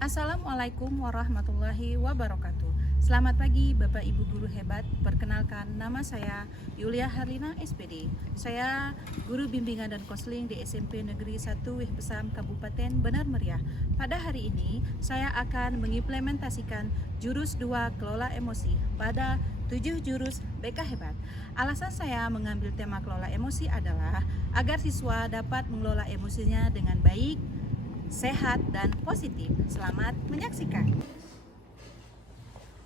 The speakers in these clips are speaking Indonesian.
Assalamualaikum warahmatullahi wabarakatuh. Selamat pagi Bapak Ibu Guru hebat. Perkenalkan, nama saya Yulia Harlina SPD. Saya Guru Bimbingan dan Konseling di SMP Negeri 1 Wih Pesam Kabupaten Benar Meriah. Pada hari ini saya akan mengimplementasikan jurus 2 kelola emosi pada 7 jurus BK hebat. Alasan saya mengambil tema kelola emosi adalah agar siswa dapat mengelola emosinya dengan baik, sehat, dan positif. Selamat menyaksikan.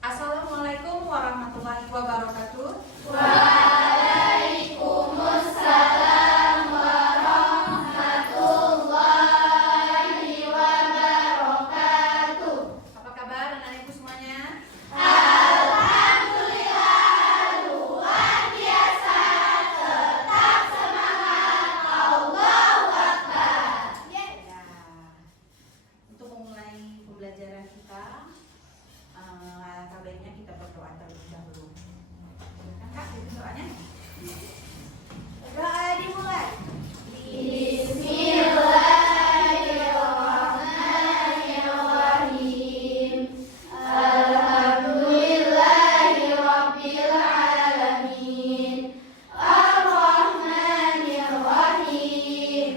Assalamualaikum warahmatullahi wabarakatuh. Waalaikumsalam warahmatullahi wabarakatuh. Apa kabar anak ibu semuanya? Alhamdulillah, luar biasa. Tetap semangat. Allahu Akbar. Ya. Untuk memulai pembelajaran kita, alangkah baiknya kita berdoa terlebih dahulu. Silakan Kak, itu doanya. Doa dimulai. Bismillahirrahmanirrahim. Alhamdulillahirabbil alamin. Ar-Rahmanir-Rahim.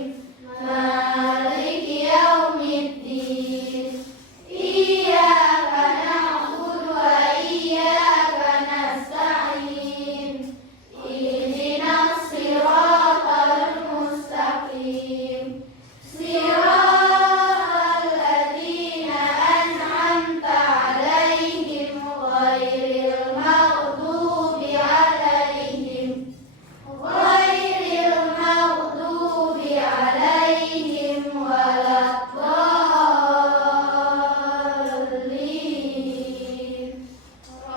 Maliki yaumiddin. Iyyaka na'budu wa iyyaka nasta'in. Ihdinas siratal mustaqim. Siratal ladzina an'amta 'alaihim ghairil maghdubi 'alaihim waladdallin.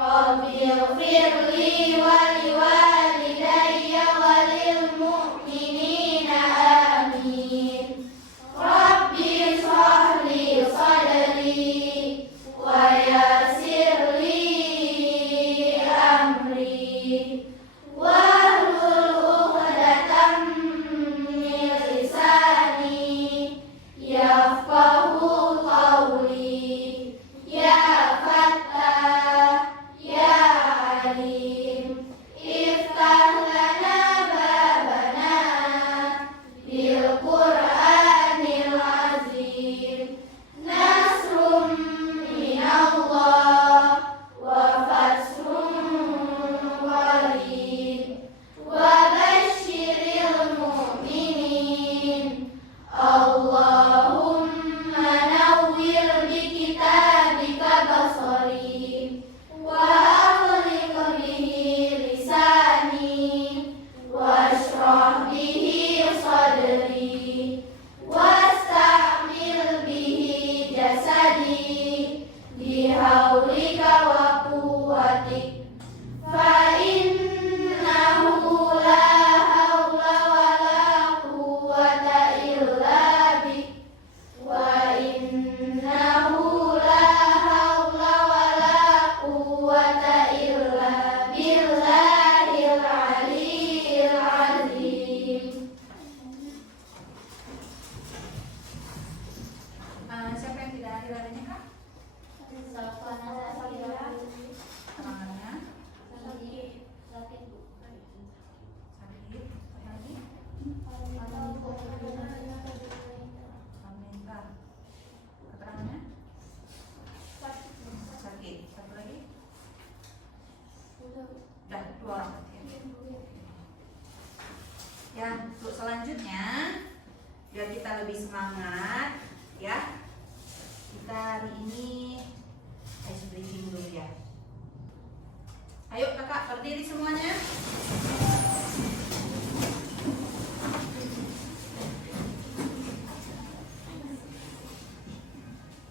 Rabbighfirli wa liwalidayya wa lil mu'minina amin. Rabbi shrah li sadri wa yassir li amri wahlul 'uqdatam min lisani yafqahu qawli. Ya Fattah, Ya Alim, iftah lana babana bil Qur'anil azim. Nasrum minallah wa fathun qarib. Wa basyiril mu'minin. Allahumma nawwir bi kitabika basari wa aghliq bihi lisani washrah bihi sadri wasta'mil bihi jasadi bihaulika wa quwwatik fa innahu la haula wa la quwwata illa bik wa innahu la haula wa la quwwata illa billahil aliyyil azim. Siapa yang tidak hadir adanya Kak? Tangannya. Sakit. Apa lagi? Meminta. Keterangannya? Sakit. Satu lagi? Udah, 2 orang berarti ya. Untuk selanjutnya, biar kita lebih semangat, ya. Kita hari ini ice breathing dulu ya. Ayo kakak, berdiri semuanya.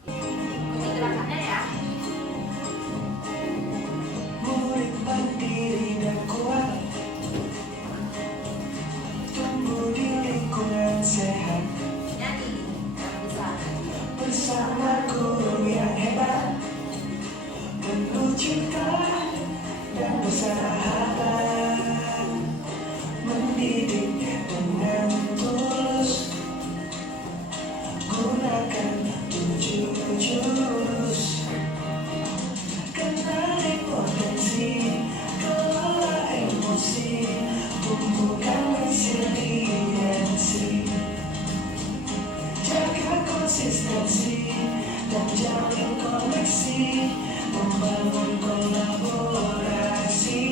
Ikuti gerakannya ya. Murid berdiri dan kuat, tumbuh di lingkungan sehat, Nyanyi, kalau bisa. bersama guru yang hebat, penuh cinta dan persahabatan. membangun kolaborasi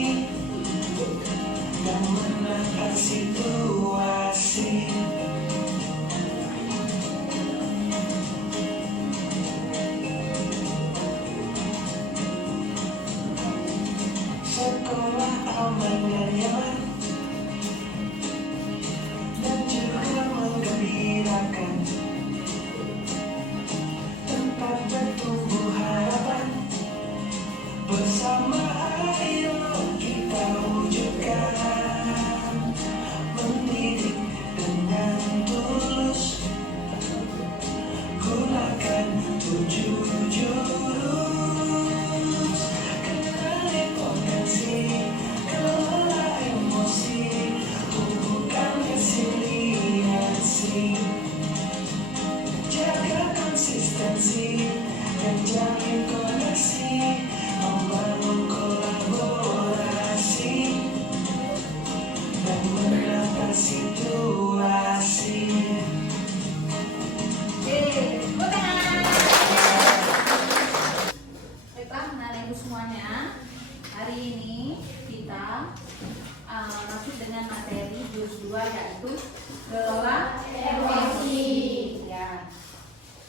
dan menangkap situasi. Sekolah aman dan nyaman dan juga menggembirakan, tempat bertumbuh harapan. Bersama ayo kita wujudkan, mendidik dengan tulus, gunakan 7 jurus. Kenali potensi, kelola emosi, tumbuhkan resiliensi, jaga konsistensi dan jalin koneksi, membangun kolaborasi dan menangkap situasi. Baiklah, anak-anak ibu semuanya, hari ini kita masuk dengan materi jurus 2 yaitu kelola emosi. Ya.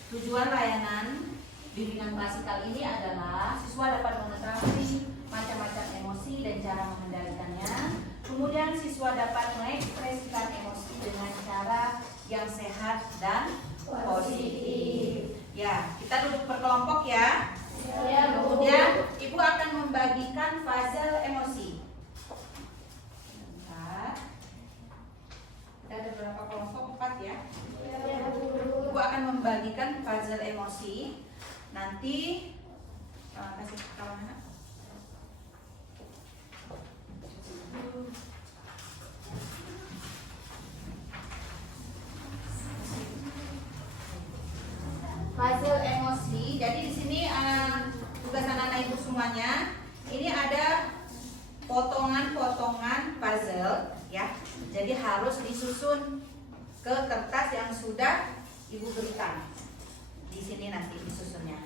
Tujuan layanan bimbingan klasikal ini adalah siswa dapat mengetahui macam-macam emosi dan cara mengendalikannya. Kemudian siswa dapat mengekspresikan emosi dengan cara yang sehat dan positif. Ya, kita duduk berkelompok ya. Kemudian ibu akan membagikan puzzle emosi. Bentar. Kita ada berapa kelompok? 4 ya. Ibu akan membagikan puzzle emosi. Nanti kasih kawan anak. Puzzle emosi. Jadi di sini tugas anak-anak ibu semuanya. Ini ada potongan-potongan puzzle ya. Jadi harus disusun ke kertas yang sudah ibu berikan. Di sini nanti disusunnya.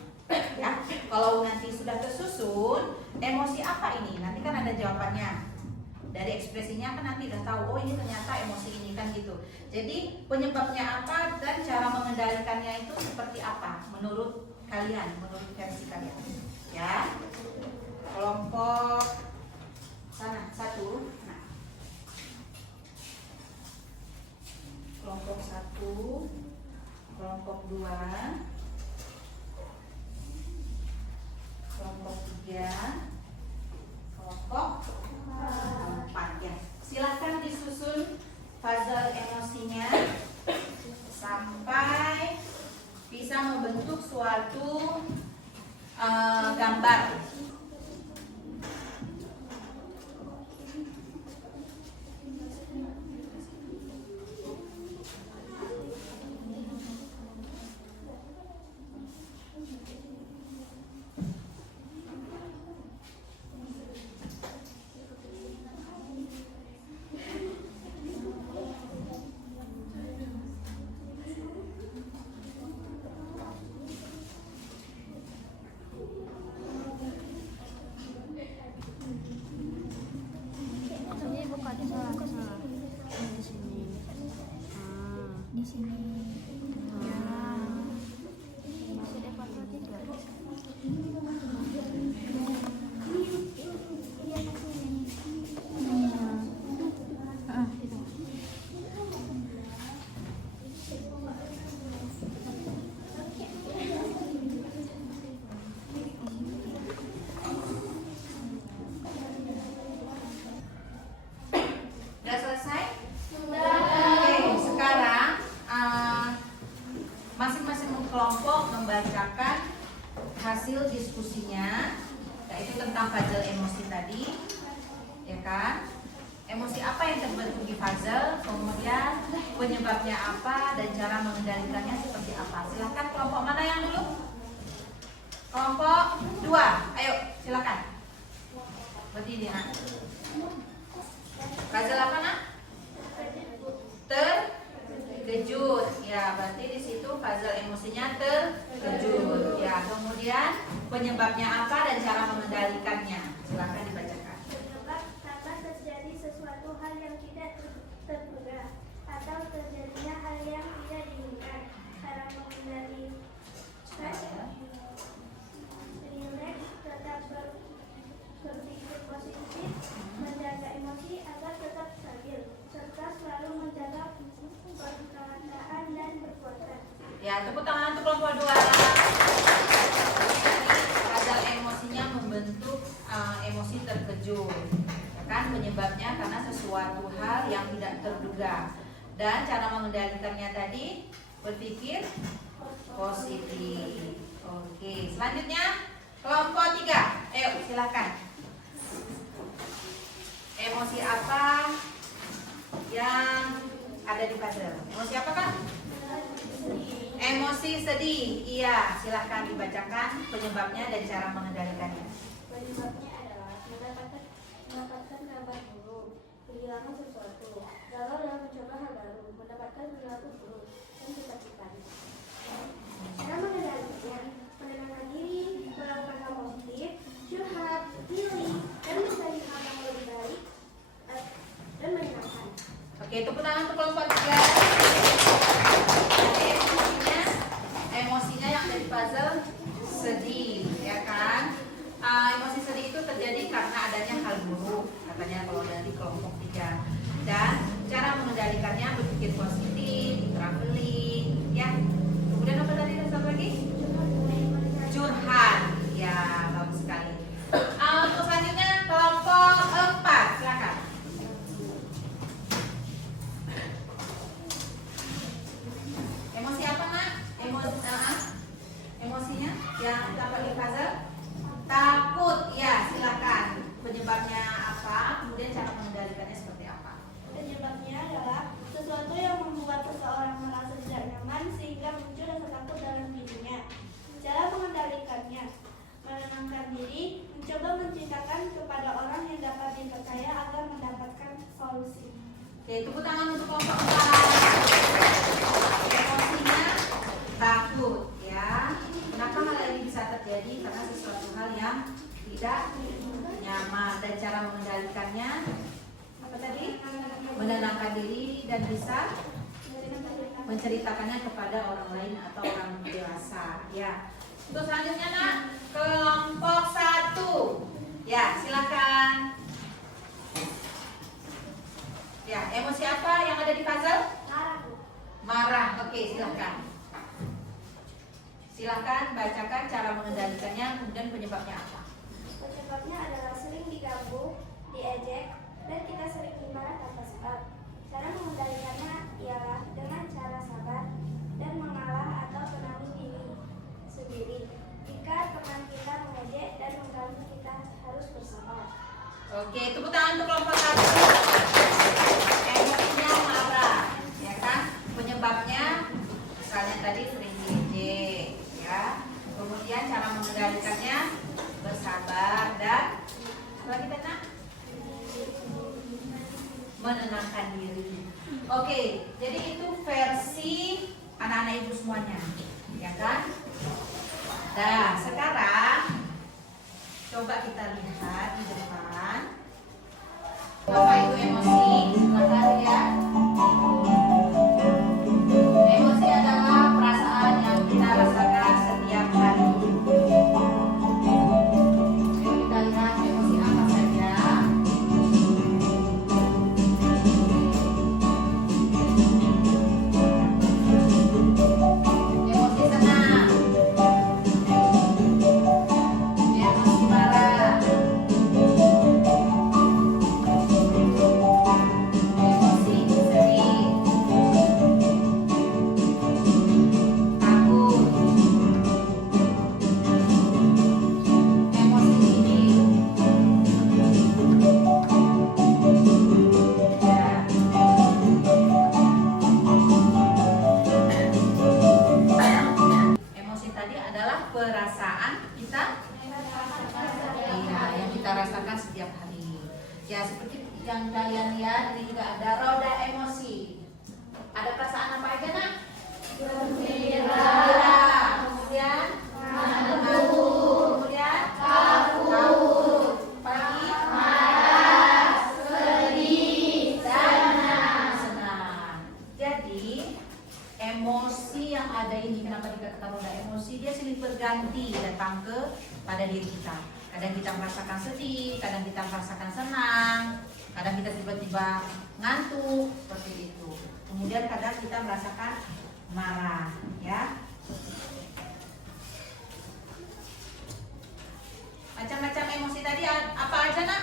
Ya. Kalau nanti sudah tersusun, emosi apa ini? Nanti kan ada jawabannya. Dari ekspresinya kan nanti udah tahu, oh ini ternyata emosi ini kan gitu. Jadi penyebabnya apa dan cara mengendalikannya itu seperti apa menurut kalian, menurut versi kalian. Ya. Kelompok sana 1. Nah. Kelompok 1, kelompok 2, kelompok 3, kelompok 4 ya. Silakan disusun puzzle emosinya sampai bisa membentuk suatu gambar. Di sini. Udah selesai? Oke, sekarang masing-masing kelompok membacakan hasil diskusinya, yaitu tentang puzzle emosi tadi, ya kan? Emosi apa yang terbentuk di puzzle, kemudian penyebabnya apa dan cara mengendalikannya seperti apa. Silakan kelompok mana yang dulu? Kelompok 2, ayo silakan. Berdiri nak. Puzzle apa nak? Terkejut. Ya, berarti di situ puzzle emosinya terkejut. Ya, kemudian Kemudian penyebabnya apa dan cara mengendalikannya. Silakan dibacakan. Penyebab karena terjadi sesuatu hal yang tidak terduga atau terjadinya hal yang tidak diinginkan. Cara mengendalikan relax, tetap berpikir positif, menjaga emosi agar tetap stabil, serta selalu menjaga perkataan dan perbuatan. Ya, tepuk tangan untuk kelompok 2. Puzzle emosinya membentuk emosi terkejut. Ya kan, penyebabnya karena sesuatu hal yang tidak terduga. Dan cara mengendalikannya tadi berpikir positif. Oke, selanjutnya kelompok 3. Ayo, silakan. Emosi apa yang ada di puzzle? Emosi apa, Kak? Emosi sedih. Iya, silahkan dibacakan penyebabnya dan cara mengendalikannya. Penyebabnya adalah mendapatkan kabar buruk, kehilangan sesuatu, gagal dalam mencoba hal baru, mendapatkan perilaku buruk, dan ketakutan. Cara mengendalikannya, menenangkan diri, melakukan hal positif, curhat, healing, dan mencari hal yang lebih baik dan menyenangkan. Oke, tepuk tangan untuk kelompok 3. Jadi emosinya yang ada di puzzle sedih, ya kan? Emosi sedih itu terjadi karena adanya hal buruk, katanya kalau dari kelompok 3. Dan cara mengendalikannya berpikir positif, traveling, ya. Kemudian apa tadi satu lagi? Curhat, ya bagus sekali. Untuk selanjutnya kelompok 4, silakan. Emosi apa, Nak? Emosinya yang dapat di puzzle? Takut, ya silakan. Penyebabnya apa? Kemudian cara mengendalikannya seperti apa? Penyebabnya adalah sesuatu yang membuat seseorang merasa tidak nyaman sehingga muncul rasa takut dalam dirinya. Cara mengendalikannya, menenangkan diri, mencoba menceritakan kepada orang yang dapat dipercaya agar mendapatkan solusi. Oke, tepuk tangan untuk kelompok 4. Emosinya takut, ya. Kenapa hal ini bisa terjadi? Karena sesuatu hal yang tidak nyaman. Dan cara mengendalikannya apa tadi? Menenangkan diri dan bisa menceritakannya kepada orang lain atau orang dewasa, ya. Untuk selanjutnya, Nak, kelompok 1. Ya, silakan. Ya, emosi apa yang ada di puzzle? Marah. Oke, silakan. Silakan bacakan cara mengendalikannya, kemudian penyebabnya apa? Penyebabnya adalah sering diganggu, diejek, dan kita sering marah tanpa sebab. Cara mengendalikannya ialah dengan cara sabar dan mengalah atau menanggung diri sendiri. Jika teman kita mengejek dan mengganggu, kita harus bersabar. Oke, tepuk tangan untuk kelompok 1. Emosinya marah, ya kan? Penyebabnya misalnya tadi sering diejek, ya. Kemudian cara mengendalikannya bersabar dan apa lagi, Nak? Menenangkan diri. Oke, jadi itu versi anak-anak ibu semuanya, ya kan? Nah, sekarang coba kita lihat di depan. Apa itu emosi? Silakan ya. Emosi adalah perasaan yang kita rasakan setiap hari. Yuk kita lihat emosi apa saja. Emosi senang, emosi marah, emosi sedih, takut, emosi dingin. Emosi tadi adalah perasaan kita, iya, yang kita rasakan setiap hari. Ya, seperti yang kalian lihat, ini juga ada roda emosi. Ada perasaan apa aja, Nak? Gembira, kemudian malu, tadi datang pada diri kita. Kadang kita merasakan sedih, kadang kita merasakan senang, kadang kita tiba-tiba ngantuk seperti itu. Kemudian kadang kita merasakan marah, ya. Macam-macam emosi tadi apa aja, Nak?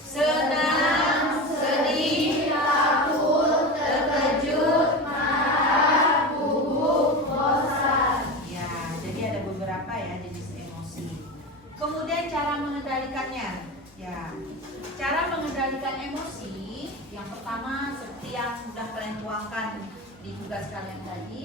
Senang, sedih, takut, terkejut, marah, gugup, bosan. Ya, jadi ada beberapa ya jenis emosi. Kemudian cara mengendalikannya. Ya, cara mengendalikan emosi yang pertama seperti yang sudah kalian tuangkan di tugas kalian tadi,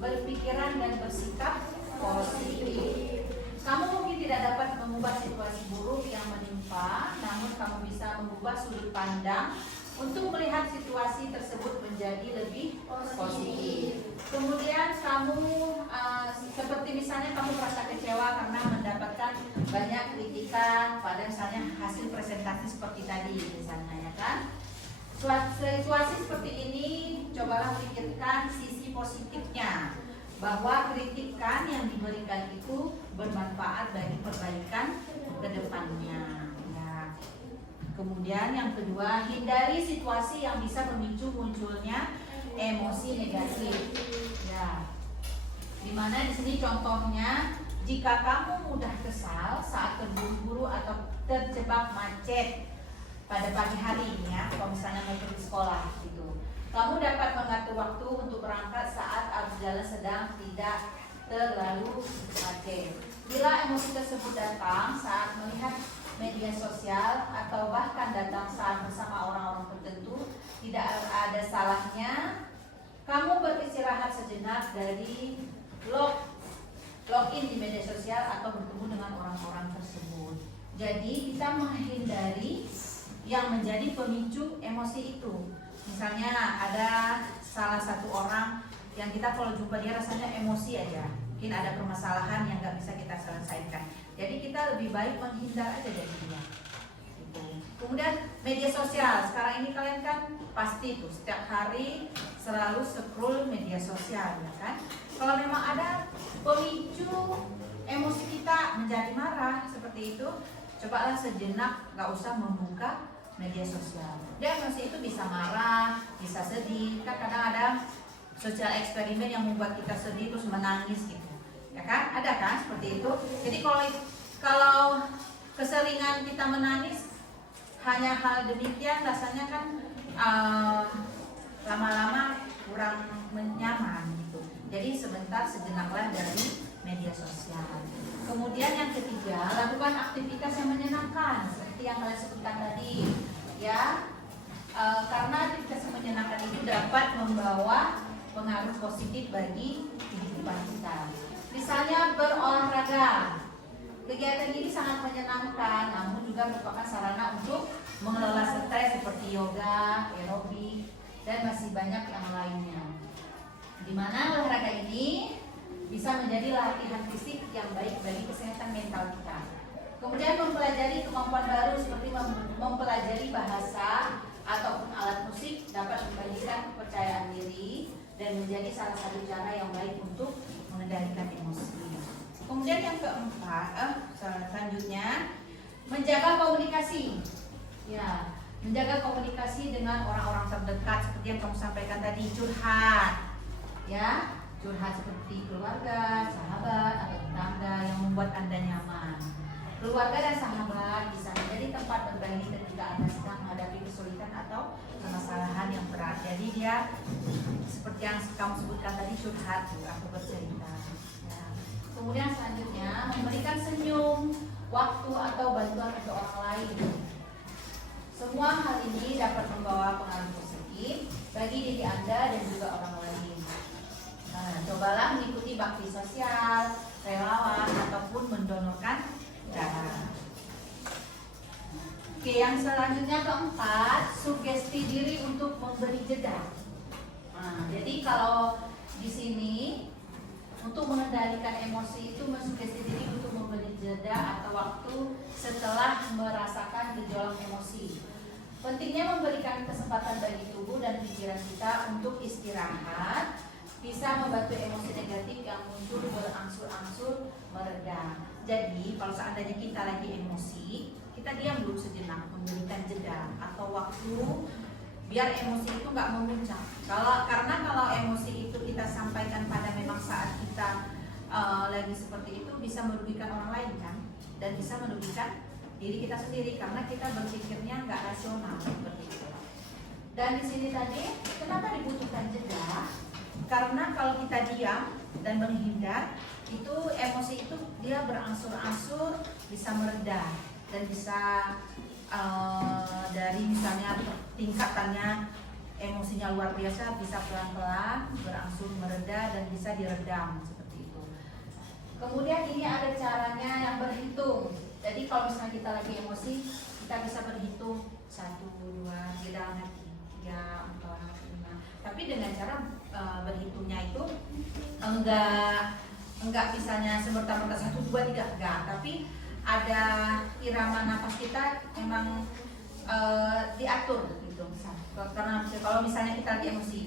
berpikiran dan bersikap positif. Kamu mungkin tidak dapat mengubah situasi buruk yang menimpa, namun kamu bisa mengubah sudut pandang untuk melihat situasi tersebut menjadi lebih positif. Kemudian kamu seperti misalnya kamu merasa kecewa karena mendapatkan banyak kritikan pada misalnya hasil presentasi seperti tadi misalnya, ya kan? Situasi seperti ini cobalah pikirkan sisi positifnya, bahwa kritikan yang diberikan itu bermanfaat bagi perbaikan ke depannya. Ya. Kemudian yang kedua, hindari situasi yang bisa memicu munculnya emosi negatif. Ya. Dimana di sini contohnya, jika kamu mudah kesal saat terburu-buru atau terjebak macet pada pagi hari, ya, kalau misalnya mau pergi sekolah gitu. Kamu dapat mengatur waktu untuk berangkat saat arus jalan sedang tidak terlalu macet. Bila emosi tersebut datang saat melihat media sosial atau bahkan datang saat bersama orang-orang tertentu, tidak ada salahnya kamu beristirahat sejenak dari login di media sosial atau bertemu dengan orang-orang tersebut. Jadi kita menghindari yang menjadi pemicu emosi itu. Misalnya ada salah satu orang yang kita kalau jumpa dia rasanya emosi aja, mungkin ada permasalahan yang nggak bisa kita selesaikan. Jadi kita lebih baik menghindar aja dari dia. Gitu. Kemudian media sosial, sekarang ini kalian kan pasti tuh setiap hari selalu scroll media sosial, ya kan? Kalau memang ada pemicu emosi kita menjadi marah seperti itu, cobalah sejenak nggak usah membuka media sosial. Dan emosi itu bisa marah, bisa sedih. Kan kadang ada sosial eksperimen yang membuat kita sedih terus menangis gitu, ya kan? Ada kan seperti itu. Jadi kalau keseringan kita menangis hanya hal demikian, rasanya kan lama-lama kurang nyaman gitu. Jadi sebentar sejenaklah dari media sosial. Kemudian yang ketiga, lakukan aktivitas yang menyenangkan seperti yang kalian sebutkan tadi, ya. Karena aktivitas yang menyenangkan itu dapat membawa pengaruh positif bagi kehidupan kita. Misalnya berolahraga. Kegiatan ini sangat menyenangkan, namun juga merupakan sarana untuk mengelola stres seperti yoga, aerobik, dan masih banyak yang lainnya. Di mana olahraga ini bisa menjadi latihan fisik yang baik bagi kesehatan mental kita. Kemudian mempelajari kemampuan baru seperti mempelajari bahasa ataupun alat musik dapat memberikan kepercayaan diri dan menjadi salah satu cara yang baik untuk mengendalikan emosi. Kemudian yang keempat, selanjutnya menjaga komunikasi. Ya, menjaga komunikasi dengan orang-orang terdekat seperti yang kamu sampaikan tadi, curhat. Ya, curhat seperti keluarga, sahabat, atau tetangga yang membuat Anda nyaman. Keluarga dan sahabat bisa menjadi tempat berbagi ketika Anda sedang menghadapi kesulitan atau permasalahan yang berat. Jadi dia seperti yang kamu sebutkan tadi, curhat, aku bercerita. Ya. Kemudian selanjutnya memberikan senyum, waktu atau bantuan untuk orang lain. Semua hal ini dapat membawa pengaruh positif bagi diri Anda dan juga orang lain. Nah, cobalah mengikuti bakti sosial, relawan, ataupun mendonorkan darah. Oke, yang selanjutnya keempat, sugesti diri untuk memberi jeda. Nah, jadi kalau di sini untuk mengendalikan emosi itu mensugesti diri untuk memberi jeda atau waktu setelah merasakan gejolak emosi. Pentingnya memberikan kesempatan bagi tubuh dan pikiran kita untuk istirahat bisa membantu emosi negatif yang muncul berangsur-angsur mereda. Jadi kalau seandainya kita lagi emosi, kita diam dulu sejenak, memberikan jeda atau waktu biar emosi itu nggak memuncak. Karena kalau emosi itu kita sampaikan pada memang saat kita lagi seperti itu, bisa merugikan orang lain kan, dan bisa merugikan diri kita sendiri karena kita berpikirnya nggak rasional seperti itu. Dan di sini tadi kenapa dibutuhkan jeda? Karena kalau kita diam dan menghindar, itu emosi itu dia berangsur-angsur bisa mereda dan bisa dari misalnya tingkatannya emosinya luar biasa bisa pelan-pelan berangsur mereda dan bisa diredam seperti itu. Kemudian ini ada caranya yang berhitung. Jadi kalau misalnya kita lagi emosi, kita bisa berhitung 1, 2, di dalam hati 3, 4, 5. Tapi dengan cara berhitungnya itu enggak misalnya semerta-merta 1, 2, 3 enggak, tapi ada irama nafas kita memang diatur gitu. Karena kalau misalnya kita lagi emosi,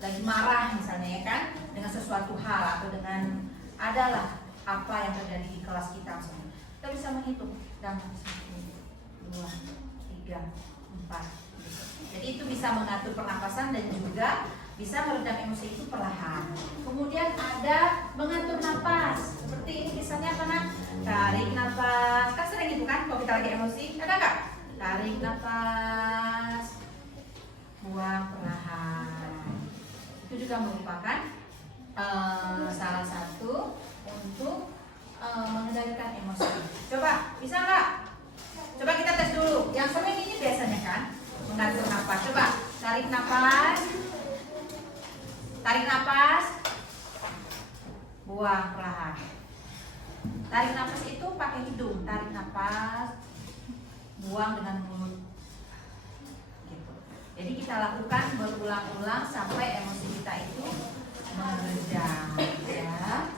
lagi marah misalnya ya kan, dengan sesuatu hal atau dengan adalah apa yang terjadi di kelas kita misalnya, kita bisa menghitung dan 1, 2, 3, 4. Jadi itu bisa mengatur pernapasan dan juga bisa meredam emosi itu perlahan. Kemudian ada mengatur napas. Seperti ini misalnya karena tarik napas. Kan sering itu kan kalau kita lagi emosi, ada nggak? Tarik napas, buang perlahan. Itu juga merupakan salah satu untuk mengendalikan emosi. Coba, bisa nggak? Coba kita tes dulu. Yang sering ini biasanya kan mengatur napas. Coba tarik napas. Tarik napas, buang perlahan. Tarik napas itu pakai hidung, tarik napas, buang dengan mulut. Gitu. Jadi kita lakukan berulang-ulang sampai emosi kita itu mereda. Ya.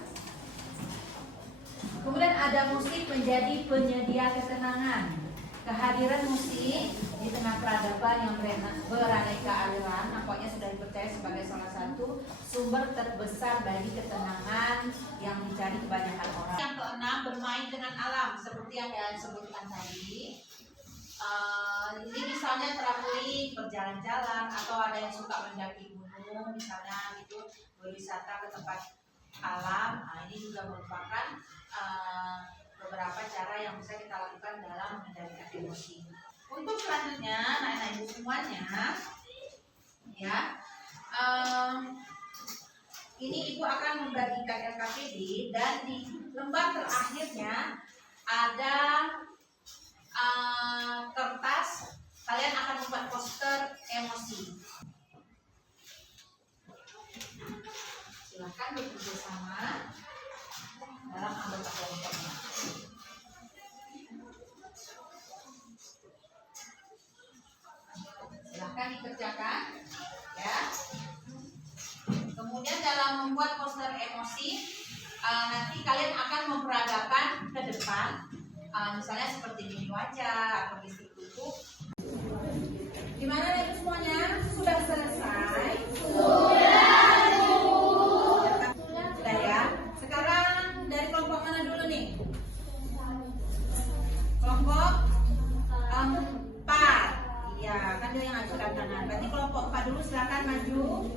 Kemudian ada musik menjadi penyedia ketenangan. Kehadiran musik di tengah peradaban yang beraneka aliran nampaknya sudah dipercaya sebagai salah satu sumber terbesar bagi ketenangan yang dicari kebanyakan orang. Yang keenam, bermain dengan alam seperti yang kalian sebutkan tadi. Ini misalnya trampolin, berjalan-jalan, atau ada yang suka mendaki gunung, misalnya itu berwisata ke tempat alam. Nah, ini juga merupakan beberapa cara yang bisa kita lakukan dalam mengendalikan emosi. Untuk selanjutnya, anak-anak ibu semuanya, ya, ini ibu akan membagikan LKPD dan di lembar terakhirnya ada kertas. Kalian akan membuat poster emosi. Silahkan bekerja sama dalam anggota kelompoknya. Silahkan dikerjakan, ya. Kemudian dalam membuat poster emosi, nanti kalian akan memperagakan ke depan, misalnya seperti mini wajah atau listrik tubuh. Gimana itu semuanya? Sudah selesai? Sudah ya. Sekarang dari kelompok mana dulu nih? Kelompok 4. Iya, kan dia yang ajukan tangan. Berarti kelompok 4 dulu, silakan maju.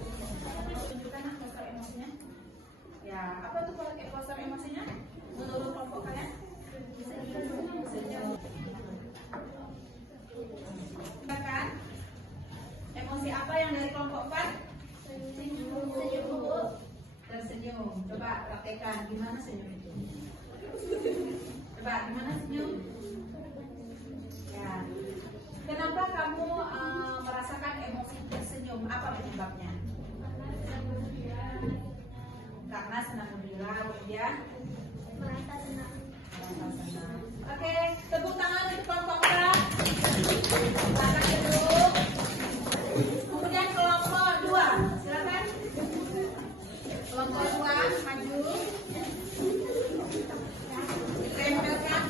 Tunjukkan poster emosinya. Ya, apa tuh poster emosinya? Menurut kelompok kalian? Senyum. Silakan. Emosi apa yang dari kelompok 4? Senyum. Tersenyum. Coba praktekkan gimana senyum itu. Coba gimana senyum? Ya. Kenapa kamu merasakan emosi tersenyum? Apa penyebabnya? Karena senang gembira, kemudian merasa senang. Oke, tepuk tangan untuk kelompok 4. Silakan duduk. Kemudian kelompok 2, silakan. Kelompok 2 maju. Tempelkan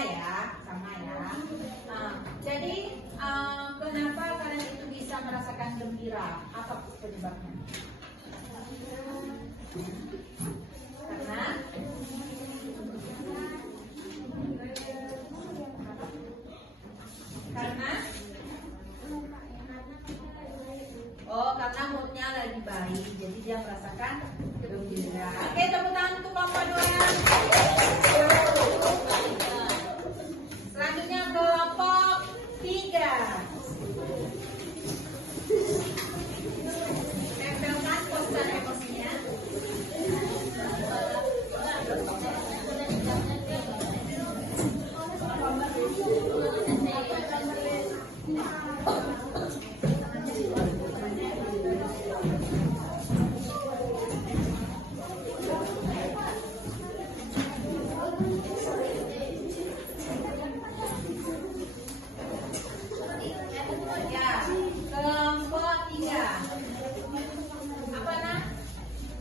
ya, sama ya. Nah, jadi kenapa kalian itu bisa merasakan gembira? Apa penyebabnya? Karena karena moodnya lagi baik, jadi dia merasakan gembira. Oke, tepuk tangan untuk kelompok 2 ya. Selanjutnya kelompok 3. Tempelkan poster emosinya.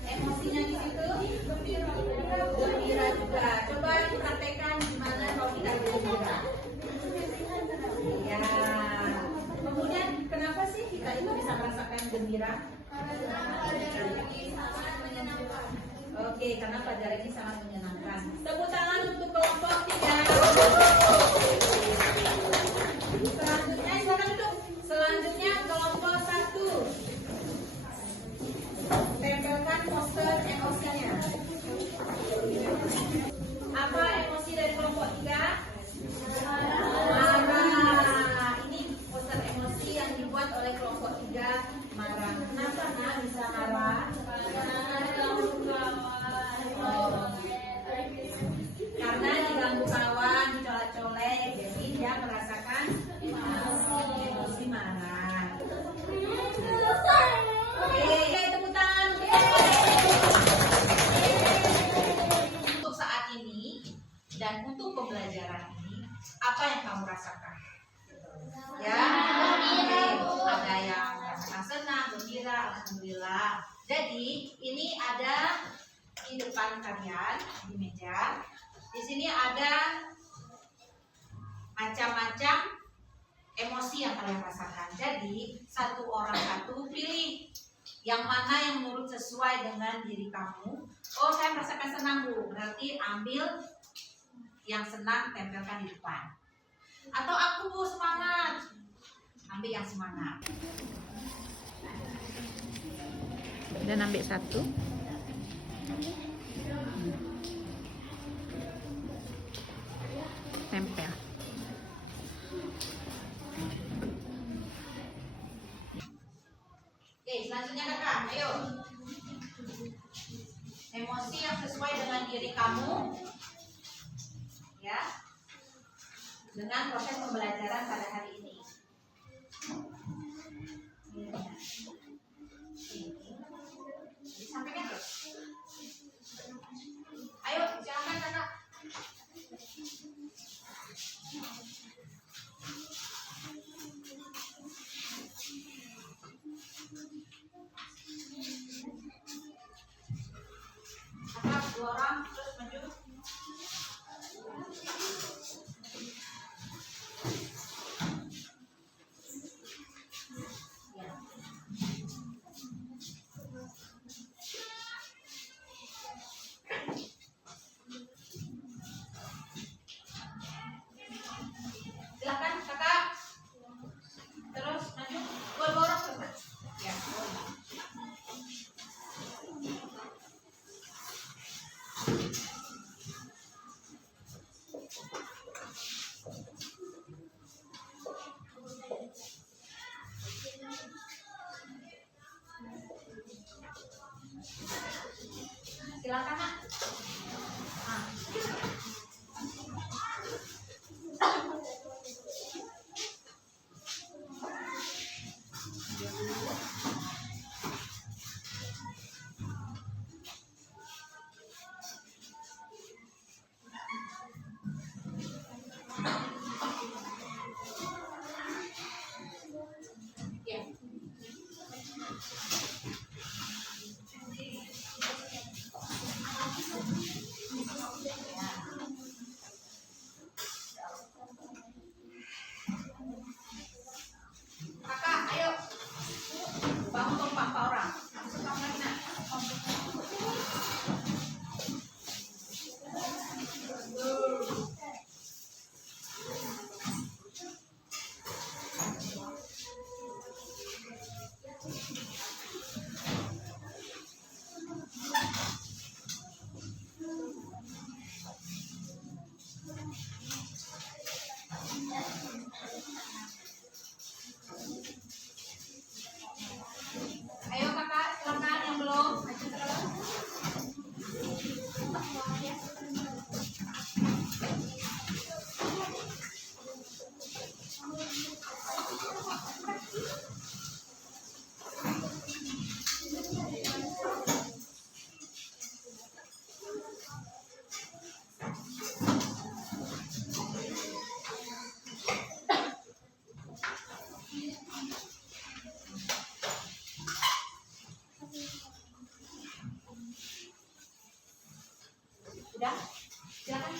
Emosinya di situ gembira juga. Coba dipraktekkan gimana kalau kita gembira. Ya. Kemudian kenapa sih kita itu bisa merasakan gembira? Oke, karena pelajaran ini sangat menyenangkan. Tepuk tangan untuk kelompok 3. Selanjutnya kelompok 1. Tempelkan poster emosinya. Apa emosi dari kelompok 3? Marah. Ini poster emosi yang dibuat oleh kelompok 3, marah. Kenapa bisa marah? Karena diganggu kawan, dicolek-colek, jadi dia merasakan emosi marah. Oke, tepuk tangan. Untuk saat ini dan untuk pembelajaran ini, apa yang kamu rasakan? Ya, ada yang merasakan senang, gembira, alhamdulillah. Jadi ini ada di depan kalian di meja. Di sini ada macam-macam emosi yang kalian rasakan. Jadi satu orang satu pilih yang mana yang menurut sesuai dengan diri kamu. Oh, saya merasakan senang, Bu. Berarti ambil yang senang, tempelkan di depan. Atau aku, Bu, semangat. Ambil yang semangat. Dan ambil satu. Tempel. Oke, selanjutnya kakak, ayo. Emosi yang sesuai dengan diri kamu, ya, dengan proses pembelajaran pada hari ini. Disampaikan terus. Ayo, silakan kakak. Kakak, 2 orang terus maju. Silakan kakak, terus maju. 2 orang terus. Ya. Silakan nak. Ya. Udah? Silakan.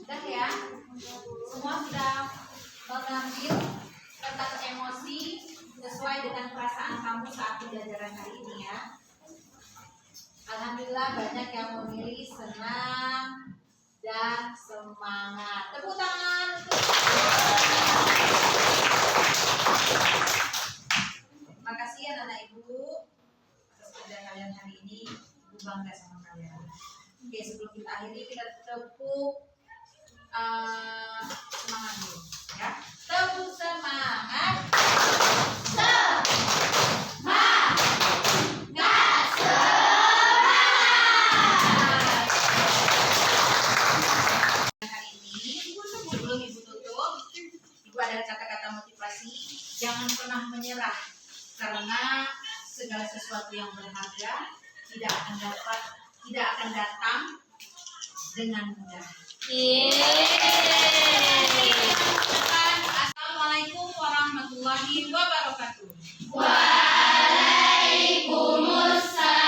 Sudah ya? Semua sudah mengambil tentang emosi sesuai dengan perasaan kamu saat pembelajaran hari ini ya. Alhamdulillah banyak yang memilih senang dan semangat. Tepuk tangan untuk makasih ya anak ibu atas kerja kalian hari ini. Ibu bangga sama kalian. Oke, sebelum kita akhiri kita tepuk semangat dulu ya. Tepuk semangat. Hari ini sebelum ibu tutup, ibu ada kata-kata motivasi. Jangan pernah menyerah karena segala sesuatu yang berharga tidak akan datang dengan mudah. Assalamualaikum warahmatullahi wabarakatuh. Waalaikumsalam.